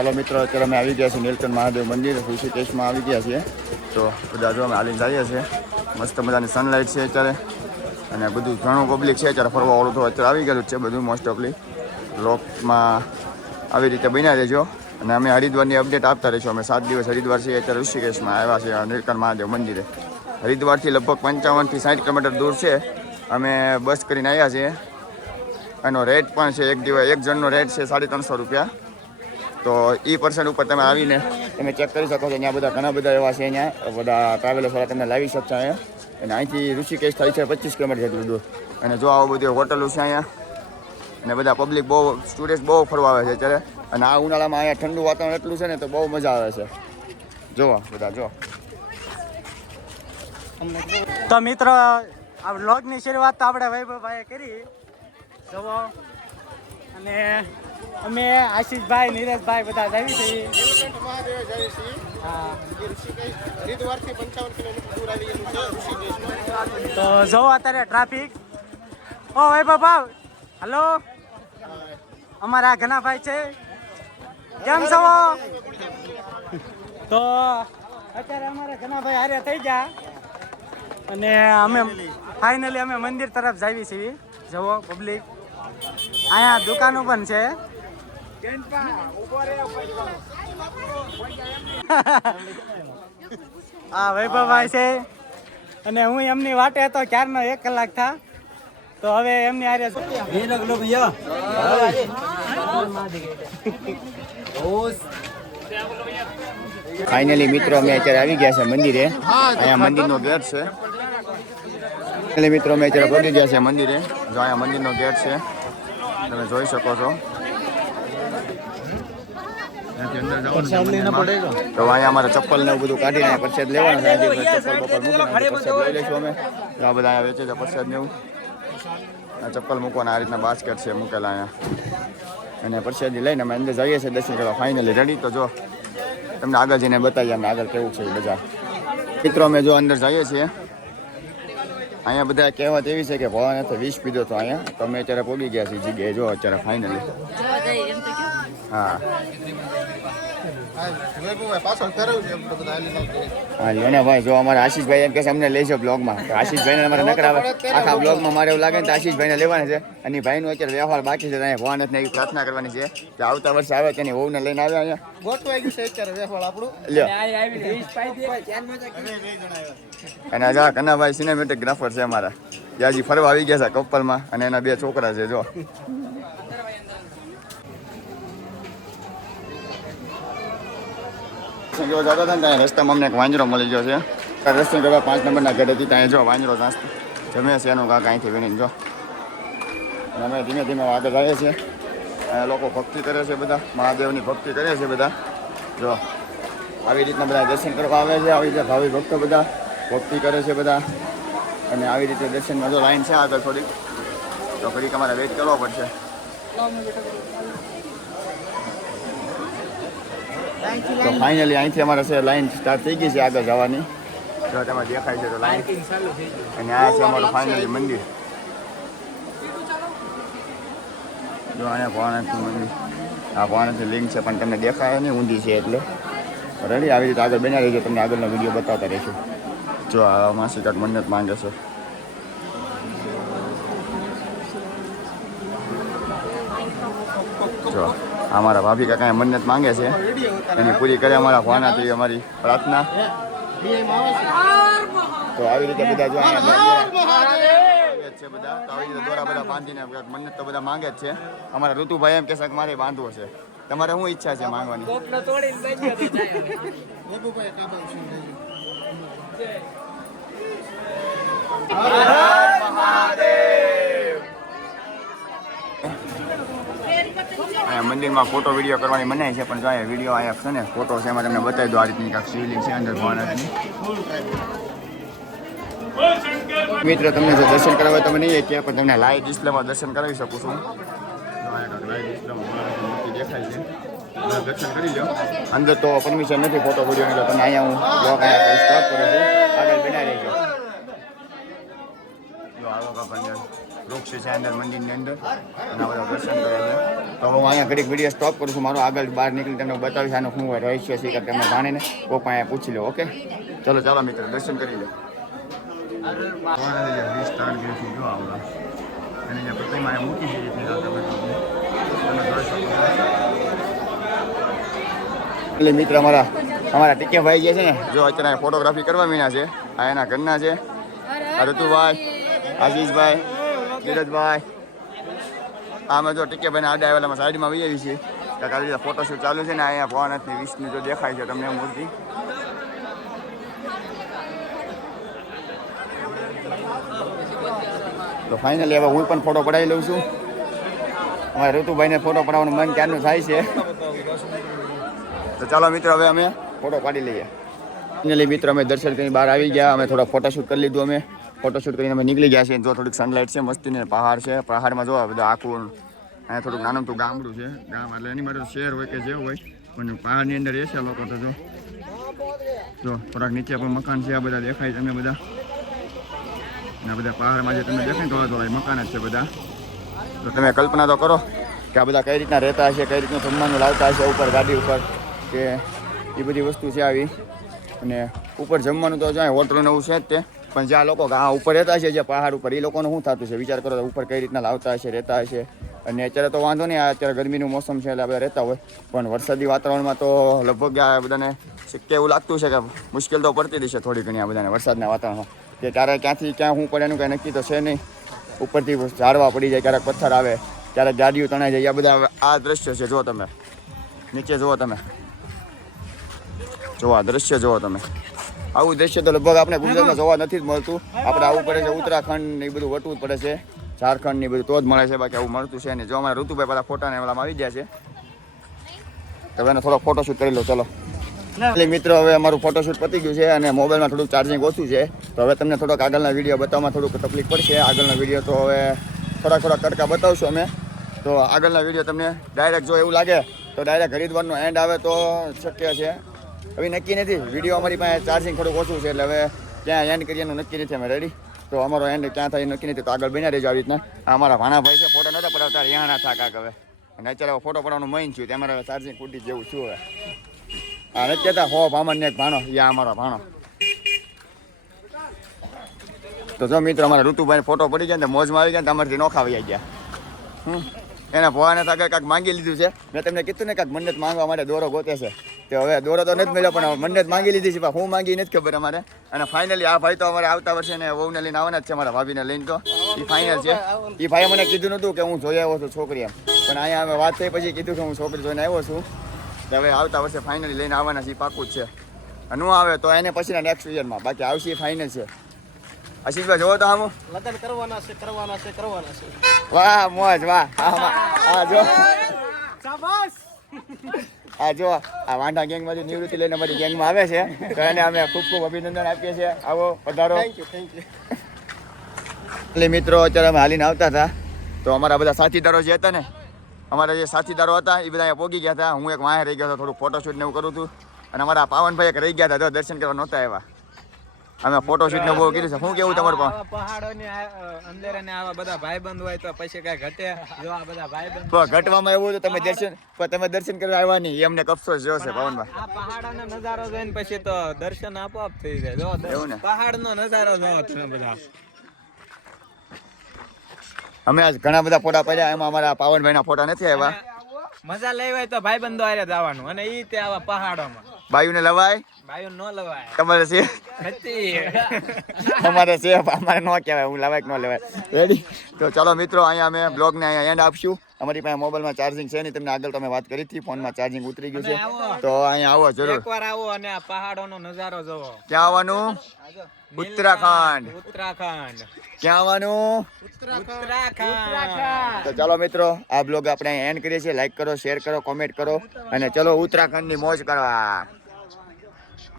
ચાલો મિત્રો, અત્યારે અમે આવી ગયા છીએ નીલકંઠ મહાદેવ મંદિર ઋષિકેશમાં આવી ગયા છીએ. તો બધા જો અમે હાલીને જઈએ છીએ. મસ્ત મજાની સનલાઇટ છે અત્યારે અને બધું ઘણું પબ્લિક છે અત્યારે ફરવાવાળું તો અત્યારે આવી ગયેલું જ છે બધું મોસ્ટ ઓફલી. બ્લોકમાં આવી રીતે બન્યા રહેજો અને અમે હરિદ્વારની અપડેટ આપતા રહીશું. અમે 7 દિવસ હરિદ્વાર છીએ, અત્યારે ઋષિકેશમાં આવ્યા છીએ નીલકંઠ મહાદેવ મંદિરે. હરિદ્વારથી લગભગ 55થી 60 કિલોમીટર દૂર છે. અમે બસ કરીને આવ્યા છીએ. એનો રેટ પણ છે એક જણનો રેટ છે 350 રૂપિયા. તો એ પર્સન ઉપર તમે આવીને તમે ચેક કરી શકો છો. અહીંયા બધા ઘણા બધા એવા છે, અહીંયા બધા ટ્રાવેલર્સવાળા તમને લાવી શકશે અહીંયા. અને અહીંથી ઋષિકેશ થાય છે 25 કિલોમીટર જેટલું દૂર. અને જો આવું બધું હોટલો છે અહીંયા અને બધા પબ્લિક બહુ સ્ટુડન્ટ્સ બહુ ફરવા આવે છે અત્યારે. અને આ ઉનાળામાં અહીંયા ઠંડુ વાતાવરણ એટલું છે ને તો બહુ મજા આવે છે. જોવા બધા જો. તો મિત્રો આ વ્લોગની શરૂઆત તો આપણે વૈભવભાઈએ કરી જવો અને અમે આશીષભાઈ નીરજભાઈ બધા જાવી છીએ. તો જો અત્યારે ટ્રાફિક. ઓ વૈભવ ભાવ હલો, અમારા ઘનાભાઈ છે, કેમ છો? તો અત્યારે અમારા ઘનાભાઈ હારે થઈ ગયા અને અમે ફાઇનલી અમે મંદિર તરફ જાવી છીએ. જવો પબ્લિક, અહીંયા દુકાનો પણ છે. હા વૈભવભાઈ છે અને હું એમની વાટે હતો ક્યારનો 1 કલાક થા. તો હવે એમની હારે ફાઇનલી મિત્રો અમે અત્યારે આવી ગયા છે મંદિરે. અહીંયા મંદિરનો ગેટ છે. ફાઇનલી મિત્રો અમે અત્યારે પહોંચી ગયા છે મંદિરે. જો અહીંયા મંદિરનો ગેટ છે, તમે જોઈ શકો છો. તો અહીંયા અમારે ચપ્પલ ને બધું કાઢીને પ્રસાદ લેવાનું છે. ચપ્પલ બપલ મૂકીને પ્રસાદ લઈ લઈશું અમે. તો આ બધા અહીંયા વેચે છે પ્રસાદ ને એવું. આ ચપ્પલ મૂકવાના આ રીતના બાસ્કેટ છે મૂકેલા અહીંયા. અને પ્રસાદી લઈને અમે અંદર જઈએ છીએ દર્શન કરવા. Finally ready. તો જો તમને આગળ જઈને બતાવીએ અમે આગળ કેવું છે એ બજાર. મિત્રો અમે જો અંદર જઈએ છીએ. અહીંયા બધા કહેવત એવી છે કે ભવાને તો 20 પીધો તો અહીંયા. તો અમે અત્યારે પહોંચી ગયા છીએ જગ્યાએ. જો અત્યારે ફાઇનલી હા અને ભાઈ જો અમારા આશીષભાઈ એમ કે છે અમને લઈશો બ્લોગમાં. આશીષભાઈને અમારે નકર આવે આખા બ્લોગમાં. મારે એવું લાગે ને તો આશીષભાઈને લેવાના છે. અને ભાઈનું અત્યારે વ્યવહાર બાકી છે. અહીંયા ભવાનાથને એવી પ્રાર્થના કરવાની છે કે આવતા વર્ષે આવે તેની વહુને લઈને આવે અહીંયા. ગોઠવાઈ ગયું છે અત્યારે વ્યવહાર આપણું. લ્યો અને જા કનાભાઈ સિનેમેટોગ્રાફર છે અમારા. હજી ફરવા આવી ગયા છે કપલમાં અને એના 2 છોકરા છે. જો જો જતો હતો ને ત્યાં રસ્તામાં અમને એક વાંજરો મળી ગયો છે. દર્શન કરવા 5 નંબરના ઘરેથી ત્યાં જો વાંજરો નાસ્તો જમે છે એનું કાંક અહીંથી વીણીને જો. અને અમે ધીમે ધીમે આગળ જઈએ છીએ. લોકો ભક્તિ કરે છે, બધા મહાદેવની ભક્તિ કરે છે બધા. જો આવી રીતના બધા દર્શન કરવા આવે છે. આવી રીતે ભાવિ ભક્તો બધા ભક્તિ કરે છે બધા. અને આવી રીતે દર્શનમાં જો લાઈન છે આગળ થોડીક, તો ઘડીક અમારે વેઇટ કરવો પડશે. તો ફાઇનલી અહીંથી અમારે છે લાઈન સ્ટાર્ટ થઈ ગઈ છે આગળ જવાની. જો તમે દેખાય છે તો લાઈન. અને આ છે અમારું ફાઇનલી મંદિર. જો અહીંયા ભવાનાથનું મંદિર. આ ભવાનાથની લિંક છે પણ તમને દેખાય નહીં, ઊંધી છે એટલે. રેડી આવી રીતે આગળ બન્યા રહીજો, તમને આગળનો વિડીયો બતાવતા રહીશું. જો આ માસી કાંક મન્નત માંગે છે. જો અમારા ભાભી કાંઈ મન્નત માંગે છે, એની પૂરી કરે અમારા ભવાનાથી અમારી પ્રાર્થના. તો આવી રીતે બધા જો અહીંયા છે બધા. તો આવી રીતે દોરા બધા બાંધીને મન્નત તો બધા માંગે જ છે. અમારા ઋતુભાઈ એમ કહેશે કે મારે બાંધવો છે. તમારે શું ઈચ્છા છે માંગવાની? અહીંયા મંદિરમાં ફોટો વિડીયો કરવાની મનાય છે, પણ જો અહીંયા વિડીયો અહીંયા છે ને ફોટો છે એમાં તમને બતાવી દો. આ રીતની કાંઈક શિવલિંગ છે અંદર ભવાનાથની. મિત્રો તમને જો દર્શન કરવા હોય તમે નહીં કે પણ તમને લાઈવ ડિસ્પ્લેમાં દર્શન કરાવી શકું છું. લાઈવ ડિસ્પ્લેમાં મૂર્તિ દેખાય છે, દર્શન કરી લો. અંદર તો પરમિશન નથી ફોટો વિડીયોની, તો તમે અહીંયા હું બ્લોગ અહીંયા સ્ટોપ કરું છું. આગળ બનાવી રહેજો. જો આવો કા વૃક્ષ છે અંદર મંદિરની અંદર અને બધા દર્શન કરે છે. તો હું અહીંયા ઘડીક વિડીયો સ્ટોપ કરું છું. મારો આગળ બહાર નીકળી તમને બતાવીશ આનો શું રહસ્ય છે કે તમે જાણીને કોઈ પણ અહીંયા પૂછી લો. ઓકે, ચલો ચાલો મિત્રો દર્શન કરી લો. અને જે પ્રતિમા મૂકી છે એટલે મિત્ર અમારા ટીકેભાઈ જે છે ને જો અત્યારે ફોટોગ્રાફી કરવા મીના છે. આ એના ઘરના છે. આ ઋતુભાઈ, આશીષભાઈ, ધીરજભાઈ. આમાં જો ટીકેભાઈને આડા આવેલામાં સાઈડમાં આવી આવી છે કારણ આવી રીતે ફોટોશૂટ ચાલુ છે ને. અહીંયા ભવાનાથની વિષ્ણુ જો દેખાય છે તમને મૂર્તિ. તો ફાઇનલી હવે હું પણ ફોટો પડાવી લઉં છું. અમારે ઋતુભાઈને ફોટો પડાવવાનું મન ક્યારનું થાય છે. તો ચાલો મિત્રો હવે અમે ફોટો પાડી લઈએ. ફાઇનલી મિત્રો અમે દર્શન કરીને બહાર આવી ગયા. અમે થોડા ફોટોશૂટ કરી લીધું. અમે ફોટોશૂટ કરીને અમે નીકળી ગયા છીએ. જો થોડીક સનલાઇટ છે મસ્તી ને પહાડ છે. પહાડમાં જો બધા આખું અહીંયા થોડુંક નાનું તો ગામડું છે. ગામ એટલે એની માટે શહેર હોય કે જે હોય પણ પહાડની અંદર એ છે લોકો. તો જો થોડાક નીચે પણ મકાન છે. આ બધા દેખાય તમને બધા. અને બધા પહાડમાં જે તમે દેખાય તો મકાન જ છે બધા. તો તમે કલ્પના તો કરો કે આ બધા કઈ રીતના રહેતા હશે, કઈ રીતનું જમવાનું લાવતા હશે ઉપર ગાડી ઉપર કે એ બધી વસ્તુ છે આવી. અને ઉપર જમવાનું તો જાય હોટલ નવું છે જ તે પણ જ્યાં લોકો આ ઉપર રહેતા હશે જે પહાડ ઉપર એ લોકોનું શું થતું છે વિચાર કરો. ઉપર કઈ રીતના લાવતા હશે, રહેતા હશે. અને અત્યારે તો વાંધો નહીં, અત્યારે ગરમીનું મોસમ છે એટલે બધા રહેતા હોય પણ વરસાદી વાતાવરણમાં તો લગભગ આ બધાને શક્ય એવું લાગતું છે કે મુશ્કેલ તો પડતી જ છે થોડી ઘણી આ બધાને વરસાદના વાતાવરણમાં. કે ક્યારે ક્યાંથી ક્યાં શું પડે એનું કાંઈ નક્કી તો છે નહીં. ઉપરથી ઝાડવા પડી જાય, ક્યારેક પથ્થર આવે, ક્યારેક ગાડીઓ તણાઈ જાય. આ બધા આ દ્રશ્ય છે. જુઓ તમે નીચે જુઓ, તમે જુઓ આ દ્રશ્ય જુઓ તમે. આવું દ્રશ્ય તો લગભગ આપણે ગુજરાતમાં જોવા નથી જ મળતું. આપણે આવું પડે છે ઉત્તરાખંડ ને એ બધું વટવું જ પડે છે, ઝારખંડ ને બધું તો જ મળે છે. બાકી આવું મળતું છે ને. જો અમારા ઋતુભાઈ પેલા ફોટા ને એલામાં આવી ગયા છે તો એને થોડો ફોટોશૂટ કરી લો. ચલો એટલે મિત્રો હવે અમારું ફોટોશૂટ પતી ગયું છે અને મોબાઈલમાં થોડુંક ચાર્જિંગ ઓછું છે. તો હવે તમને થોડોક આગળના વિડીયો બતાવવામાં થોડુંક તકલીફ પડશે. આગળના વિડીયો તો હવે થોડાક કટકા બતાવશું અમે. તો આગળના વિડીયો તમને ડાયરેક્ટ જો એવું લાગે તો ડાયરેક્ટ હરિદ્વારનો એન્ડ આવે તો શક્ય છે. હવે નક્કી નથી. વિડીયો અમારી પાસે ચાર્જિંગ થોડુંક ઓછું છે એટલે હવે ક્યાં એન્ડ કરીએનું નક્કી નથી. અમે રેડી તો અમારો એન્ડ ક્યાં થાય નક્કી નથી. તો આગળ બન્યા રહેજો આવી રીતના. અમારા ભાણાભાઈ છે ફોટો નહોતા પડાવતા રિહાણા થા કાક હવે અને અત્યારે ફોટો પડાવવાનું મઈન છું. ત્યાં અમારે ચાર્જિંગ ફૂટી જેવું છું હવે. હા નથી કહેતા હો ભામણ ને એક ભાણો યા અમારો ભાણો. તો જો મિત્રો અમારા ઋતુભાઈ ફોટો પડી ગયા ને મોજમાં આવી ગયા ને તમારથી નોખા વહી ગયા. એના ભવાને આગળ કાંઈક માંગી લીધું છે. મેં તમને કીધું ને કાંઈક મન્નત માંગવા માટે દોરો ગોતે છે. તો હવે દોરો તો નથી મળ્યો પણ મન્નત માંગી લીધી છે. હું માંગી નથી ખબર અમારે. અને ફાઇનલી આ ભાઈ તો અમારે આવતા વર્ષે ને વહુને લઈને આવવાના જ છે. મારા ભાભીને લઈને તો એ ફાઇનલ છે. એ ભાઈએ મને કીધું નહોતું કે હું જોઈ આવ્યો છું છોકરી એમ પણ અહીંયા અમે વાત થઈ પછી કીધું કે હું છોકરી જોઈને આવ્યો છું. હવે આવતા વર્ષે ફાઇનલી લઈને આવવાના છે. એ પાકું જ છે. ન આવે તો એને પછીના નેક્સ્ટ યરમાં બાકી આવશે ફાઇનલ છે. આશીષભાઈ જોવો તો આમ લગ્ન કરવાના છે. વાહ મોજ વાહ. હા જો શાબાશ. આ જો આ વાંઢા ગેંગમાંથી નિવૃત્તિ લઈને અમારી ગેંગમાં આવે છે તો એને અમે ખૂબ ખૂબ અભિનંદન આપીએ છીએ. આવો પધારો. Thank you. એટલે મિત્રો અત્યારે અમે હાલીને આવતા હતા તો અમારા બધા સાથીદારો જે હતા ને અમારા જે સાથીદારો હતા એ બધા અહીંયા પોગી ગયા હતા. હું એક વાંહે રહી ગયો હતો થોડું ફોટોશૂટ ને એવું કરું હતું અને અમારા પાવનભાઈ એક રહી ગયા હતા તો દર્શન કરવા નહોતા આવ્યા. અમે ફોટોશૂટ ને બહુ કર્યું છે. શું કેવું તમારું પહાડોની અંદર અને આવા બધા ભાઈબંધ હોય તો પછી કઈ ઘટે. જો આ બધા ભાઈબંધ ઘટવામાં એવું હતું તમે દર્શન કરવા આવ્યા નહીં એમને અફસોસ જો છે પવનભાઈ. આ પહાડોનો નજારો જોઈને પછી તો દર્શન આપોઆપ થઈ જાય. જો એવું ને પહાડનો નજારો જોવો તમે બધા. અમે આજ ઘણા બધા ફોટા પડ્યા એમાં અમારા પાવનભાઈના ફોટા નથી આવ્યા. મજા લેવાય તો ભાઈબંધો હારે જવાનું અને ઈ તે આવા પહાડોમાં. બાયુને લવાય બાયું ન લવાય. તમારે છે અમારે છે અમારે ન કહેવાય. હું લવાય કે ન લેવાય. રેડી તો ચાલો મિત્રો અહીંયા અમે બ્લોગને અહીંયા એન્ડ આપશું. અમારી પાસે મોબાઈલમાં ચાર્જિંગ છે નહીં. તમને આગળ તમે વાત કરી હતી ફોનમાં ચાર્જિંગ ઉતરી ગયું છે તો અહીંયા આવો જરૂર. એકવાર આવો અને આ પહાડોનો નજારો જોવો. ક્યાં આવવાનું? ઉત્તરાખંડ. ક્યાં આવવાનું? ઉત્તરાખંડ. તો ચાલો મિત્રો આ બ્લોગ આપણે એન્ડ કરીએ છીએ. લાઈક કરો, શેર કરો, કોમેન્ટ કરો અને ચલો ઉત્તરાખંડની મોજ કરવા.